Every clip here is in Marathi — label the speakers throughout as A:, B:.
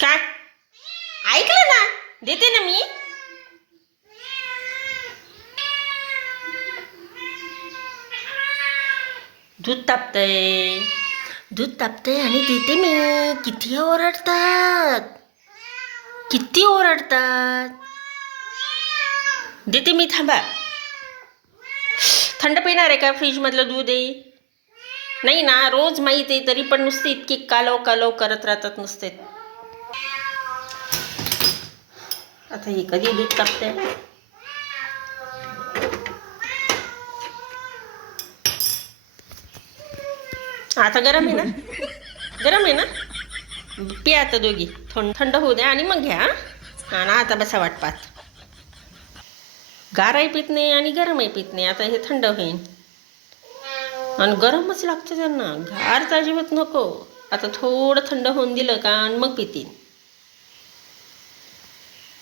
A: काय? ऐकलं ना? देते ना मी. दूध तापतंय. दूध तापतंय आणि देते मी. किती ओरडतात. किती ओरडतात. देते मी थांबा. थंड पिणार आहे का फ्रीजमधलं दूध आहे? नाही ना रोज माहीत आहे तरी पण नुसते इतकी कालव कालव करत राहतात नुसते. आता हे कधी दूध टाकते आता गरम आहे ना? गरम आहे ना? पिया आता दोघी. थंड थंड होऊ द्या आणि मग घ्या आणि आता बसा वाटपात. गारही पित नाही आणि गरमही पित नाही. आता हे थंड होईल आणि गरमच लागतं त्यांना. घार तर अजिबात नको. आता थोडं थंड होऊन दिलं का आणि मग पितील.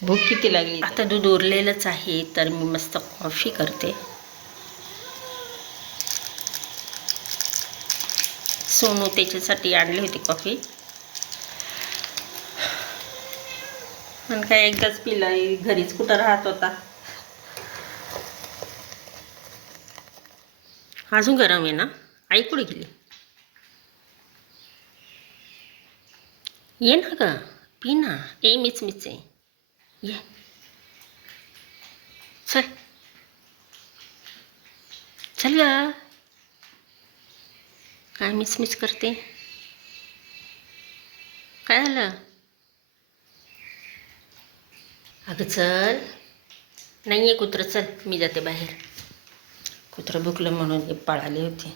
A: भूक किती लागली? आता दूध उरलेलंच आहे तर मी मस्त कॉफी करते. सोनू त्याच्यासाठी आणली होती कॉफी आणि काय एकदाच पिला घरीच कुठं राहत होता. अजून गरम आहे ना? आई गेली? ये ना ग पी ना. ए मीच मीच आहे. ये. चल. चल ग. काय मिसमिस करते? काय झालं? अगं चल. नाही आहे कुत्रं. चल मी जाते बाहेर. कुत्रं भुकलं म्हणून मी पळाली होती.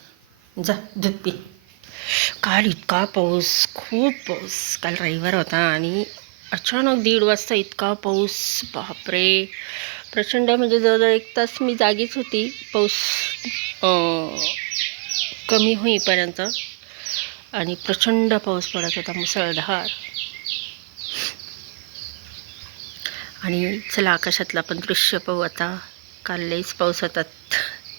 A: जा दूध पी. काल इतका पाऊस खूप पाऊस. काल रविवार होता आणि अचानक दीड वाजता इतका पाऊस. बापरे. प्रचंड म्हणजे जवळजवळ एक तास मी जागीच होती. पाऊस कमी होईपर्यंत. आणि प्रचंड पाऊस पडत होता मुसळधार. आणि चला आकाशातलं आपण दृश्य पाहू आता. काल लईच पाऊस होतात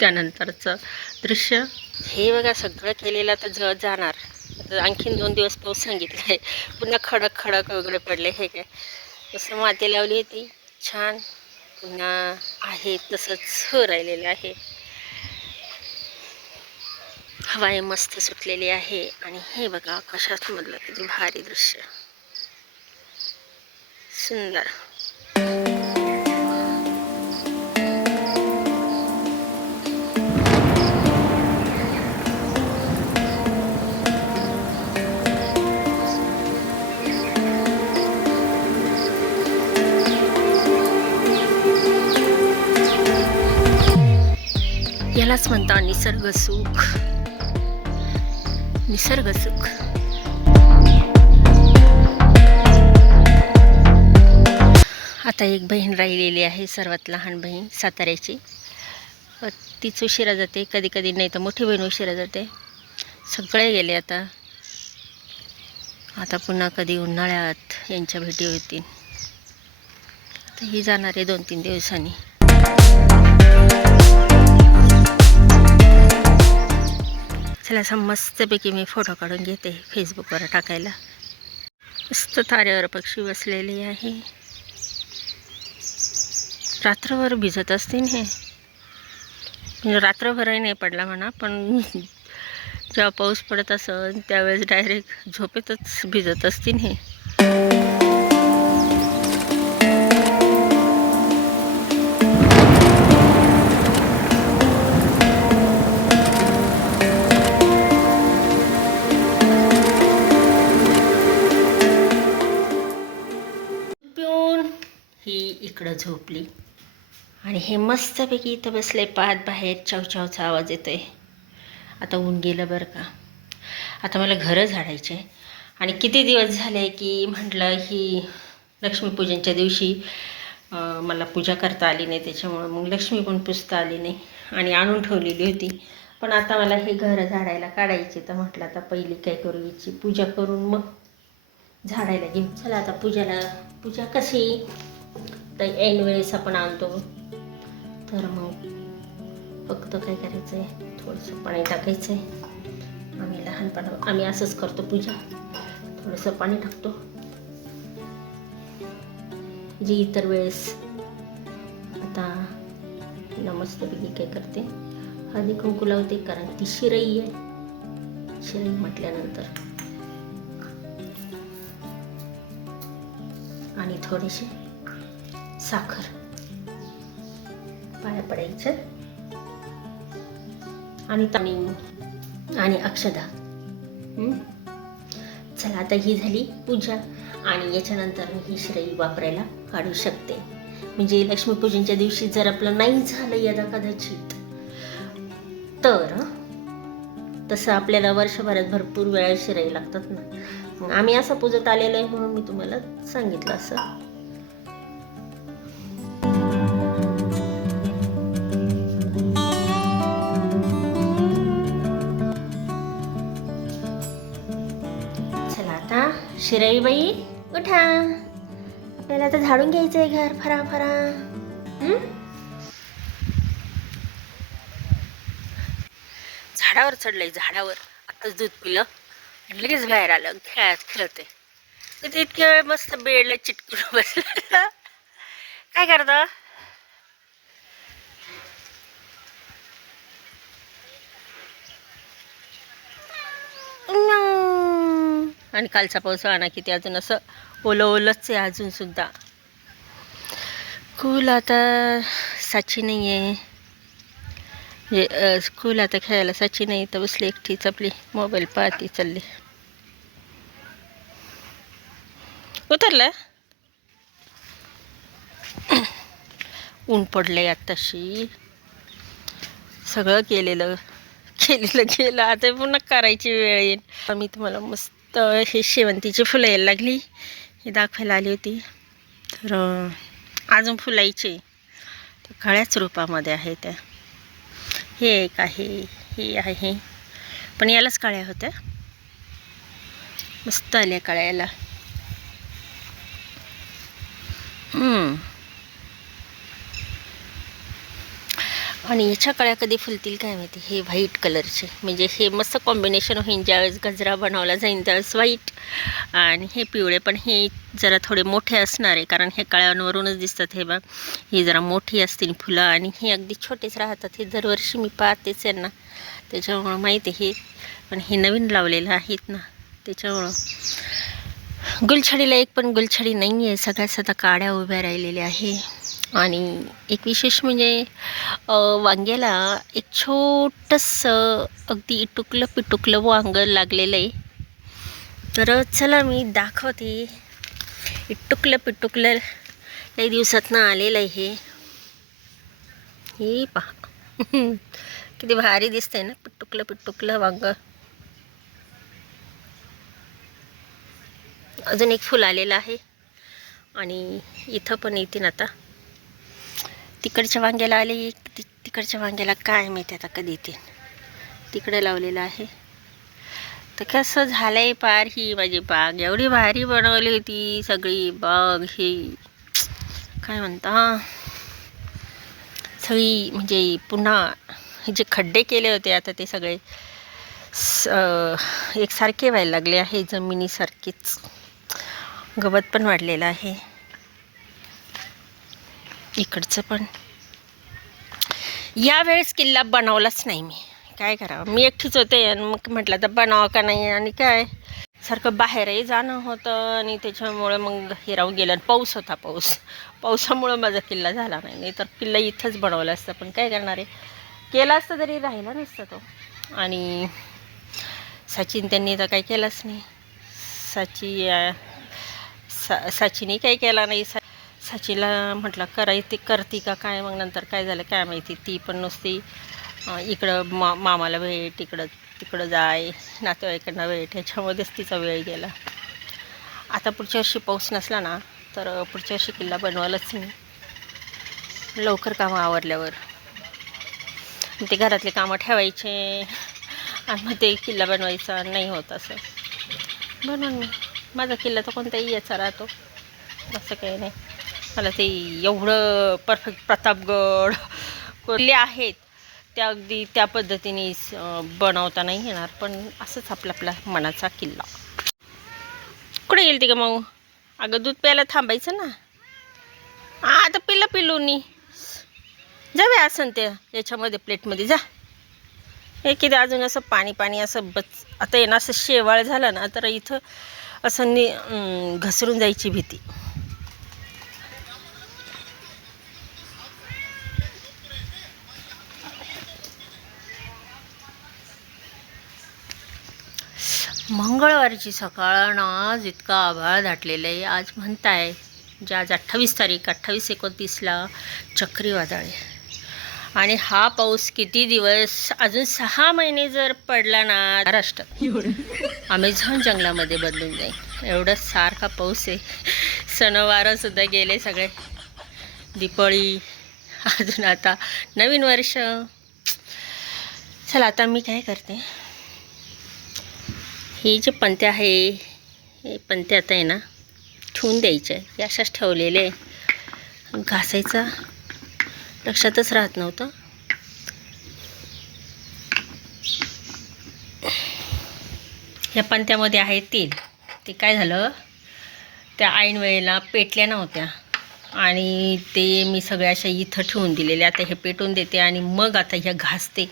A: त्यानंतरचं दृश्य. हे बघा सगळं केलेलं तर जळ जाणार. आता आणखीन दोन दिवस पाऊस सांगितला आहे पुन्हा खडक खडक वगैरे पडले हे काय. तसं माती लावली होती. छान. पुन्हा आहे तसंच राहिलेलं आहे. हवाई मस्त सुटलेली आहे. आणि हे बघा आकाशात मधलं किती भारी दृश्य. सुंदर. यालाच म्हणता निसर्ग सुख. निसर्ग सुख. आता एक बहीण राहिलेली आहे सर्वात लहान बहीण साताऱ्याची. तीच उशिरा जाते कधी कधी नाही तर मोठी बहीण उशिरा जाते. सगळे गेले आता. आता पुन्हा कधी उन्हाळ्यात यांच्या भेटी होतील. तर ही जाणार आहे दोन तीन दिवसांनी. ह्याला असं मस्तपैकी मी फोटो काढून घेते फेसबुकवर टाकायला. मस्त ताऱ्यावर पक्षी बसलेले आहे. रात्रभर भिजत असतील हे. म्हणजे रात्रभरही नाही पडला म्हणा पण जेव्हा पाऊस पडत असं त्यावेळेस डायरेक्ट झोपेतच भिजत असतील हे. इकडं झोपली. आणि हे मस्तपैकी इथं बसले पाहत बाहेर चवचावचा आवाज येतो आहे आता ऊन गेलं बरं का. आता मला घरं झाडायचे आणि किती दिवस झाले की म्हटलं ही लक्ष्मीपूजनच्या दिवशी मला पूजा करता आली नाही त्याच्यामुळं मग लक्ष्मी पण पुजता आली नाही. आणि आणून ठेवलेली होती. पण आता मला हे घरं झाडायला काढायचे तर म्हटलं आता पहिली काय करू याची पूजा करून मग झाडायला घेऊ. चला आता पूजाला पूजा कशी? तर ऐन वेळेस आपण आणतो. तर मग फक्त काय करायचं आहे थोडंसं पाणी टाकायचं आहे आम्ही लहानपणा आम्ही असंच करतो पूजा. थोडंसं पाणी टाकतो. जी इतर वेळेस आता नमस्तपैकी काय करते? हळदी कुंकू लावते कारण ती शिरई आहे. शिरई म्हटल्यानंतर. आणि थोडीशी साखर. पाया पडायचं. आणि आणि आणि अक्षदा. चला आता ही झाली पूजा. आणि याच्यानंतर मी ही श्रेई वापरायला काढू शकते. म्हणजे लक्ष्मीपूजनच्या दिवशी जर आपलं नाही झालं यदा कदाचित तर तसं आपल्याला वर्षभरात भरपूर वेळा शिराई लागतात ना. आम्ही असं पूजत आलेलो आहे म्हणून मी तुम्हाला सांगितलं असं. शिराईबाई उठा. आपल्याला आता झाडून घ्यायचं आहे घर फरा फरा. झाडावर चढलंय झाडावर. आताच दूध पिलं आणि लगेच बाहेर आलं. खेळत खेळते तर इतक्या वेळ मस्त बेडला चिटकून बसलं काय करता? आणि कालचा पाऊस आणा किती? अजून असं ओलं ओलंच आहे अजून सुद्धा. स्कूल आता साची नाही आहे. म्हणजे स्कूल आता खेळायला साची नाही तर बसली एकटीच आपली. मोबाईल पाहती चालली. उतरलं? ऊन पडलंय आत्ताशी सगळं केलेलं. केलेलं केलं. आता पुन्हा करायची वेळ येईल. आम्ही मी तुम्हाला मस्त तर हे शेवंतीची फुलं यायला लागली. हे दाखवायला आली होती. तर अजून फुलायचे. तर काळ्याच रूपामध्ये आहे त्या. हे एक आहे हे आहे. पण यालाच काळ्या होत्या. मस्त आल्या काळ्या याला हम्म. आणि याच्या कळ्या कधी फुलतील काय माहिती? हे व्हाईट कलरचे. म्हणजे हे मस्त कॉम्बिनेशन होईल ज्यावेळेस गजरा बनवला जाईल त्यावेळेस व्हाईट. आणि हे पिवळे पण हे जरा थोडे मोठे असणार आहे. कारण हे कळ्यांवरूनच दिसतात हे बघ. ही जरा मोठी असतील फुलं. आणि हे अगदी छोटेच राहतात. हे दरवर्षी मी पाहतेच यांना. त्याच्यामुळं माहिती आहे हे. पण हे नवीन लावलेलं आहेत ना. त्याच्यामुळं. गुलछडीला एक पण गुलछडी नाही आहे सगळ्या सध्या काड्या उभ्या राहिलेल्या आहे. आणि एक विशेष म्हणजे वांग्याला एक छोटंसं अगदी इटुकलं पिटुकलं वांग लागलेलं आहे. तर चला मी दाखवते. इटुकलं पिटुकलं लई दिवसातनं आलेलं आहे हे. हे पहा. किती भारी दिसतंय ना पिटुकलं पिटुकलं वांग. अजून एक फुल आलेलं आहे. आणि इथं पण येतील आता. तिकडच्या वांग्याला आले ति- तिकडच्या वांग्याला काय माहिती आता कधी येते तिकडं लावलेलं आहे. तर कसं झालंय पार ही माझी बाग एवढी भारी बनवली होती सगळी बाग ही. काय म्हणता? सगळी म्हणजे पुन्हा जे खड्डे केले होते आता ते सगळे स- एकसारखे व्हायला लागले आहे जमिनीसारखेच. गवत पण वाढलेलं आहे. इकडचं पण. यावेळेस किल्ला बनवलाच नाही मी. काय करावं? मी एकटीच होते आणि मग म्हटलं तर बनावं का नाही आणि काय? सारखं बाहेरही जाणं होतं आणि त्याच्यामुळे मग हिरावून गेलं आणि पाऊस होता पाऊस. पावसामुळं माझा किल्ला झाला नाही. नाही तर किल्ला इथंच बनवला असतं. पण काय करणार आहे? केला असतं तरी राहिला नसता तो. आणि सचिन त्यांनी तर काही केलंच नाही. साची सा सचिनही काही केला नाही. साचीला म्हटलं कराय ते करती का? काय मग नंतर काय झालं? काय माहिती? ती पण नुसती इकडं मा मामाला भेट इकडं तिकडं जाय नातेवाईकांना भेट ह्याच्यामध्येच तिचा वेळ गेला. आता पुढच्या वर्षी पाऊस नसला ना तर पुढच्या वर्षी किल्ला बनवायलाच मी. लवकर कामं आवरल्यावर. ते घरातले कामं ठेवायचे. आणि मग ते किल्ला बनवायचा नाही होत असं. बनवून मी. माझा किल्ला तर कोणताही याचा राहतो. असं काही नाही. मला ते एवढं परफेक्ट प्रतापगड किल्ले आहेत त्या अगदी त्या पद्धतीने बनवता नाही येणार पण असंच आपला आपला मनाचा किल्ला. कुठे गेलती का मग अगं दूध प्यायला थांबायचं ना? आता पिलं पिलूनी. जावे असं ते याच्यामध्ये प्लेटमध्ये जा. हे किती अजून असं पाणी पाणी असं बच आता येणं असं शेवाळ झालं ना तर इथं असं नि घसरून जायची भीती. मंगळवारची सकाळ ना आज आभाळ दाटलेलं आहे. आज म्हणताय जे आज अठ्ठावीस तारीख अठ्ठावीस एकोणतीसला चक्रीवादळ आहे. आणि हा पाऊस किती दिवस अजून सहा महिने जर पडला ना महाराष्ट्रात अमेझॉन जंगलामध्ये बदलून जाईल. एवढं सारखा पाऊस आहे. सणवारसुद्धा गेले सगळे. दिपाळी अजून आता नवीन वर्ष. चला आता मी काय करते? हे जे पंत्या आहे हे पंत्या आता आहे ना ठेवून द्यायचे. हे अशाच ठेवलेले आहे. घासायचा लक्षातच राहत नव्हतं. या पंत्यामध्ये आहे तेल ते काय झालं? त्या ऐन वेळेला पेटल्या नव्हत्या. आणि ते मी सगळ्या अशा इथं ठेवून दिलेले आता हे पेटून देते आणि मग आता ह्या घासते.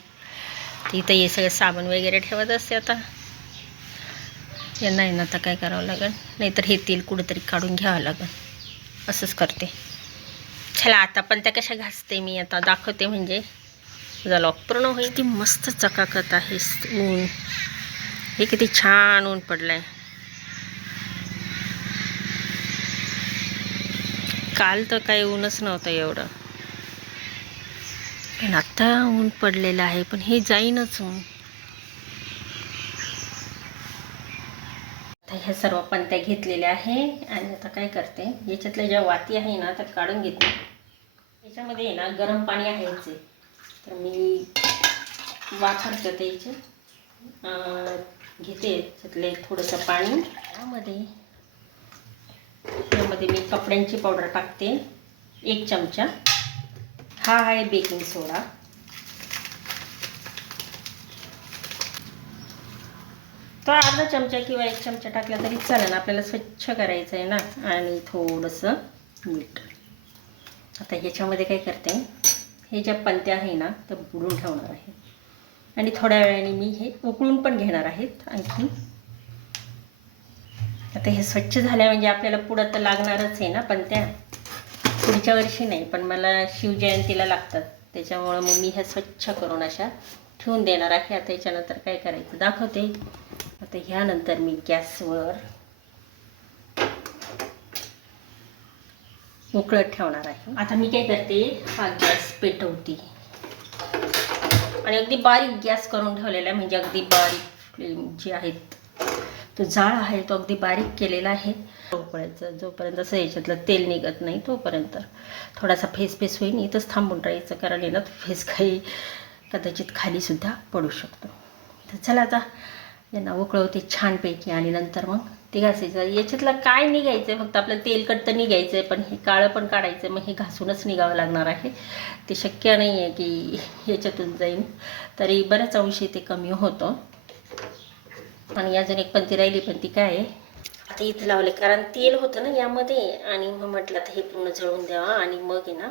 A: इथं हे सगळं साबण वगैरे ठेवत असते आता. यांना यांना आता काय करावं लागेल? नाहीतर हे तेल कुठंतरी काढून घ्यावं लागेल. असंच करते. चला आता पण त्या कशा घासते मी आता दाखवते म्हणजे. तुझा लॉक पूर्ण होईल. ती मस्त चकाकत आहे ऊन हे किती छान ऊन पडलं आहे काल तर काही ऊनच नव्हतं एवढं. पण आता ऊन पडलेलं आहे पण हे जाईनच ऊन. ह्या सर्व पंत्या घेतलेल्या आहे. आणि आता काय करते? याच्यातल्या ज्या वाती आहे ना त्या काढून घेते. याच्यामध्ये आहे ना गरम पाणी आहे याचे तर मी वापरते ते याचे घेते याच्यातले थोडंसं पाणी. त्यामध्ये त्यामध्ये मी कपड्यांची पावडर टाकते. एक चमचा. हा आहे बेकिंग सोडा. तो अर्धा चमचा किंवा एक चमचा टाकला तरी चालेल. आपल्याला स्वच्छ करायचं आहे ना. आणि थोडंसं मीठ. आता ह्याच्यामध्ये काय करते? हे ज्या पंत्या आहे ना त्या बुडून ठेवणार आहे. आणि थोड्या वेळाने मी हे उकळून पण घेणार आहेत आणखी. आता हे स्वच्छ झाल्या म्हणजे आपल्याला पुढं तर लागणारच आहे ना पंत्या पुढच्या वर्षी नाही पण मला शिवजयंतीला लागतात. त्याच्यामुळं मग मी ह्या स्वच्छ करून अशा ठेवून देणार आहे. आता याच्यानंतर काय करायचं? दाखवते. तर ह्यानंतर मी गॅसवर उकळत ठेवणार आहे. आता मी काय करते हा गॅस पेटवते. आणि अगदी बारीक गॅस करून ठेवलेला आहे म्हणजे अगदी बारीक फ्लेम जे आहेत तो जाळ आहे तो अगदी बारीक केलेला आहे. उकळायचं जोपर्यंत असं याच्यातलं तेल निघत नाही तोपर्यंत थोडासा फेस फेस होईल इथंच थांबून राहायचं कारण आहे ना तो फेस काही कदाचित खालीसुद्धा पडू शकतो. तर चला आता यांना उकळवते छानपैकी आणि नंतर मग ते घासायचं. याच्यातला काय निघायचं आहे फक्त आपलं तेलकट तर निघायचं आहे पण हे काळं पण काढायचं आहे मग हे घासूनच निघावं लागणार आहे. ते शक्य नाही आहे की याच्यातून जाईन. तरी बऱ्याच अंशी ते कमी होतं. आणि अजून एक पंक्ती राहिली पण ती काय आहे? आता इथं लावले कारण तेल होतं ना यामध्ये. आणि मग म्हटलं आता हे पूर्ण जळून द्यावा. आणि मग आहे ना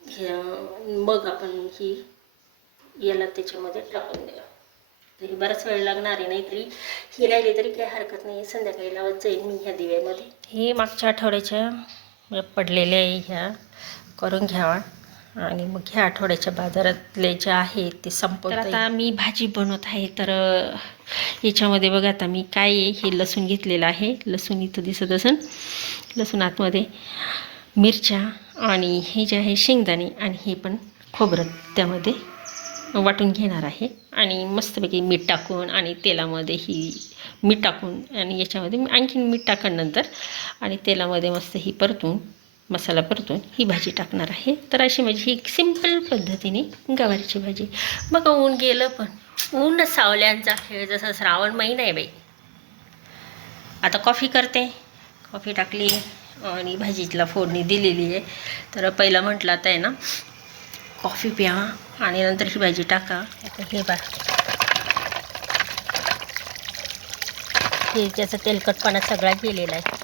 A: हे, मग आपण ही याला त्याच्यामध्ये टाकून द्यावा. तर बराच वेळ लागणार आहे नाहीतरी ही राहिली तरी काही हरकत नाही. संध्याकाळी लावत जाईल मी ह्या दिव्यामध्ये. हे मागच्या आठवड्याच्या पडलेल्या आहे ह्या. करून घ्यावा. आणि मग ह्या आठवड्याच्या बाजारातले जे आहेत ते संपवता आता मी भाजी बनवत आहे तर याच्यामध्ये बघा आता मी काय आहे हे लसूण घेतलेलं आहे. लसूण इथं दिसत असेल लसूण आतमध्ये मिरच्या आणि हे जे आहे शेंगदाणे आणि हे पण खोबरं त्यामध्ये वाटून घेणार आहे. आणि मस्तपैकी मीठ टाकून आणि तेलामध्ये ही मीठ टाकून आणि याच्यामध्ये आणखीन मीठ टाकून नंतर आणि तेलामध्ये मस्त ही परतून मसाला परतून ही भाजी टाकणार आहे. तर अशी माझी ही सिंपल पद्धतीने गवारीची भाजी. बघा ऊन गेलं पण ऊन सावल्यांचा खेळ जसा श्रावण महिना आहे बाई. आता कॉफी करते. कॉफी टाकली आणि भाजीला फोडणी दिलेली आहे. तर पहिलं म्हटलं आता आहे ना कॉफी प्या आणि नंतर ही भाजी टाका. हे बा हे त्याचा तेलकटपणा सगळा गेलेला आहे.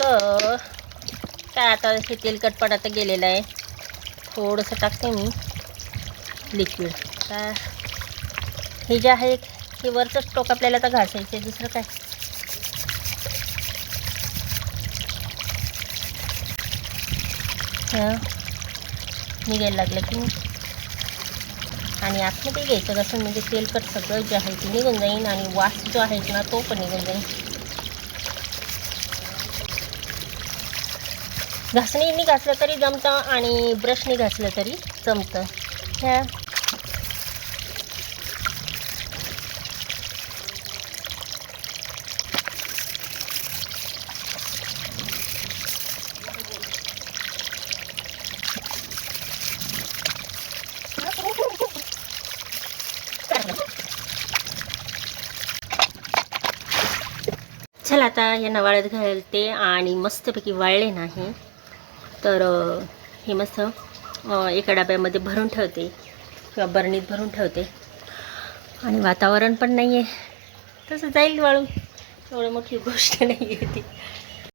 A: तर काय आता हे तेलकटपणा तर गेलेला आहे. थोडंसं टाकते मी. लिक्विड का हे जे आहे हे वरचंच टोक आपल्याला तर घासायचं आहे. दुसरं काय? हां. निघायला लागलं की आणि आतमध्ये घ्यायचं कसं म्हणजे तेलकट सगळं जे आहे ते निघून जाईल आणि वास जो आहे ना तो पण निघून जाईल घासणीने घासलं तरी जमतं आणि ब्रशने घासलं तरी जमतं. ह्या चला आता यांना वाळत घालते आणि मस्तपैकी वाळले नाही. तर हे मस्त एका डब्यामध्ये भरून ठेवते किंवा बरणीत भरून ठेवते. आणि वातावरण पण नाही आहे तसं जाईल वाळून. एवढं मोठी गोष्ट नाही आहे ती.